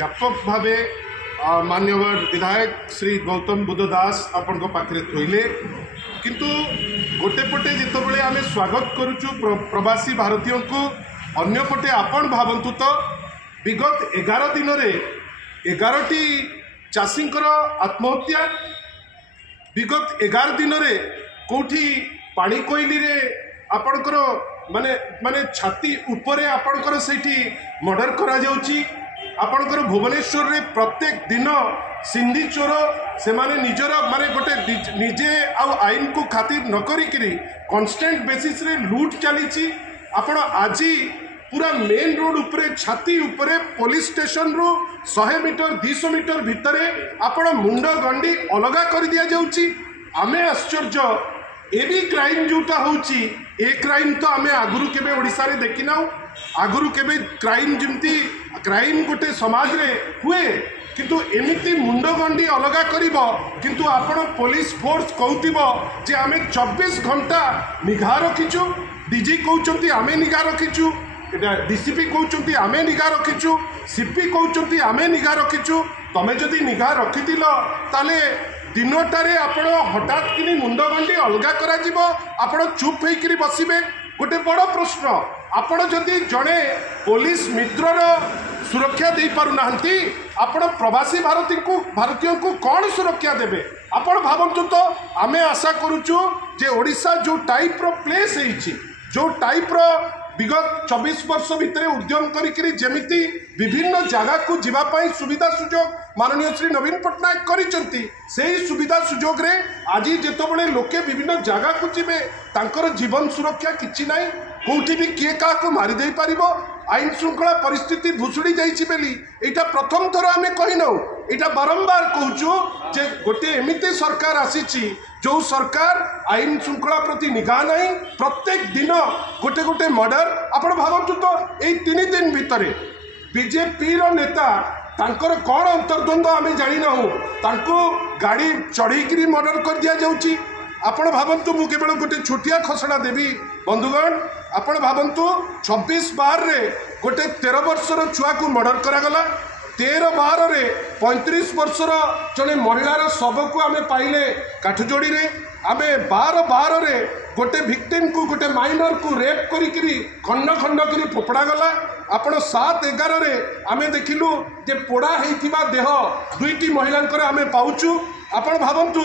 व्यापक भावे मान्यवर विधायक श्री गौतम बुद्ध दास आपण पाखे थोइले किंतु गोटे पटे जितेबाला आम स्वागत करुचु प्रवासी भारतीय को अन्यपटे आपण भावतु तो विगत 11 दिन में 11टी चाषी आत्महत्या विगत 11 दिन में कौटी पानी कोइली रे आपणकर माने माने छाती उपरे आपणकर सेठी मर्डर करा जाउची आपणकर भुवनेश्वर रे प्रत्येक दिन सिंधी चोर से माने निजर माने गोटे निजे आईन को खातिर न करी कन्स्टेंट बेसिस रे लूट चली आपण आज पूरा मेन रोड उपरे छाती उपरे पुलिस स्टेशन रु 100 मीटर 200 मीटर भितर आपण मुंड गंडी अलगा कर दिया जाउची आमे आश्चर्य ए भी क्राइम जोटा होची ए क्राइम तो आमे आगुरु केबे ओडिसा रे देखि नाउ आगुरु केबे क्राइम जिमती क्राइम गोटे समाज रे हुए किंतु एमिति मुंड गंडी अलगा करिबो किंतु आपण पुलिस फोर्स कहउतिबो जे आमे 24 घंटा निघा रखिचु डीजी कहउचंती आमे निघा रखिचु डीसीपी कहउचंती आमे निघा रखिचु सीपी कहउचंती आमे निघा रखिचु तमे जदि निघा रखितिल ताले दिनटारे आपण हठात कि मुंड गंडी अलगा करा जिवो आपण चुप होइकरी बसिबे गोटे बड़ प्रश्न आपण जदि जड़े पुलिस मित्रर सुरक्षा दे पारु नाहंती आपण प्रवासी भारतीय को कौन सुरक्षा देबे आपण भावंतु तो आमे आशा करूचु जे ओडिशा जो टाइप रो प्लेस होइछि जो टाइप रो विगत 24 वर्ष भितर उद्यम करी जेमिति विभिन्न जगह को जीवाई सुविधा सुजोग माननीय श्री नवीन पट्टनायक करिसेंती सेही सुविधा सुजोग रे आज जेतबेले लोके विभिन्न जगह को जीवे तांकर जीवन सुरक्षा किछि नाही कोठी भी किए का को मारी दे पारिबो आईन श्रृंखला परिस्थिति भुसुड़ी जाइछि बेली एटा प्रथम थर आमे कहिनौ एटा बारंबार कहूछु जे गोटे एमिते सरकार आसीछि जो सरकार आईन श्रृंखला प्रति निगाह नहीं प्रत्येक दिन गोटे गोटे मर्डर आपण भावतु तो ए 3 दिन भितर बीजेपी रो नेता तांकर कौन अंतर्द्वंद आमे जानि नाहु तांको गाड़ी चढ़ीकरी मर्डर कर दिया जाउची आपण भावतु मु केवल गोटे छोटिया खसड़ा देवी बंधुगण आपण भावतु 26/12 रे गोटे 13 वर्षर छुआ को मर्डर करागला 13/12 रे 35 वर्षर जड़े महिलार शव को आमे पाइले काठजोड़ी रे आमे 12/12 रे गोटे भिक्टिम को गोटे माइनर को रेप करी खंड खंड करी फोपड़ा गला आपण 7/11 रे आमे देखिलु जे पोड़ा हेइथिबा देह दुईटी महिलांकर आमे पाउचु आपण भावंतु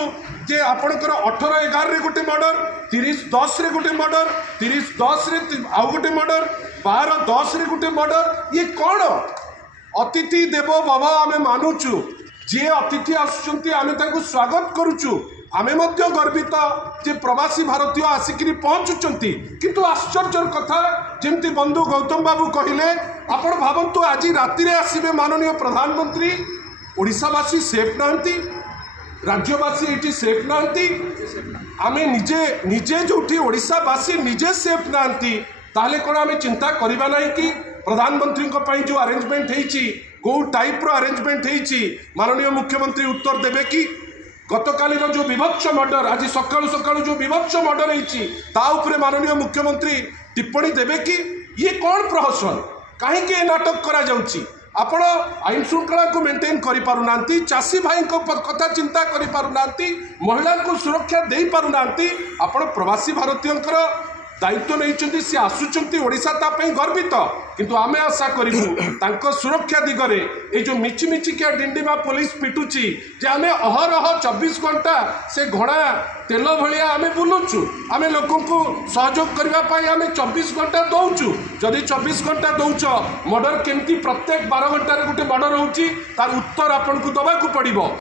जे आपणकर 18/11 रे गोटे मर्डर 30/10 रे गोटे मर्डर 30/10 रे आउ गोटे मर्डर 12/10 रे गोटे मर्डर ये कौन अतिथि देवो बाबा आमे मानुचु जे अतिथि आसुचंती आमे तांको स्वागत करूचु आमे मध्य गर्वित जे प्रवासी भारतीय आसिकरी पहुंचुचंती किंतु आश्चर्यर कथा जेमती बंधु गौतम बाबू कहिले आपण भावंतु आज राति रे आसीबे माननीय प्रधानमंत्री ओडिशावासी सेफ नांती राज्यवासी एटी सेफ नांती आमे निजे निजे जोठी ओडिशावासी निजे सेफ नांती ताले कोन आमे चिंता करिबा नाही कि प्रधानमंत्री को पाई जो अरेंजमेंट होइछि को टाइप रो अरेंजमेंट होइछि माननीय मुख्यमंत्री उत्तर देबे कि गतकाली जो विभत्स मर्डर आज सकाळु सकाळु जो विभत्स मर्डर होइछि ता उपरे माननीय मुख्यमंत्री टिप्पणी देबे कि ये कौन प्रहसन काहे के नाटक करा जाउछि आपण आईन श्रृंखला को मेंटेन करि पारु नांती चासी भाई को कथा चिंता करि पारु नांती महिला को सुरक्षा दे पारु नांती आपण प्रवासी भारतीयंकर दायित्व नहीं सी आसुचंती ओडिशा तापई गर्वित किंतु आमे आशा करिबु तांको सुरक्षा दिगरे ए जो मिची मिचिकिया डिंडिमा पुलिस पिटुची जे आमे अहरह 24 घंटा से घोड़ा तेल भलिया आमे बुलुचु आमे लोकों को सहयोग करबा पाई आमे 24 घंटा दउचु जदि 24 घंटा दउच मर्डर केमती प्रत्येक 12 घंटा रे गोटे मर्डर होउची तार उत्तर आपन को दबा को पड़िबो।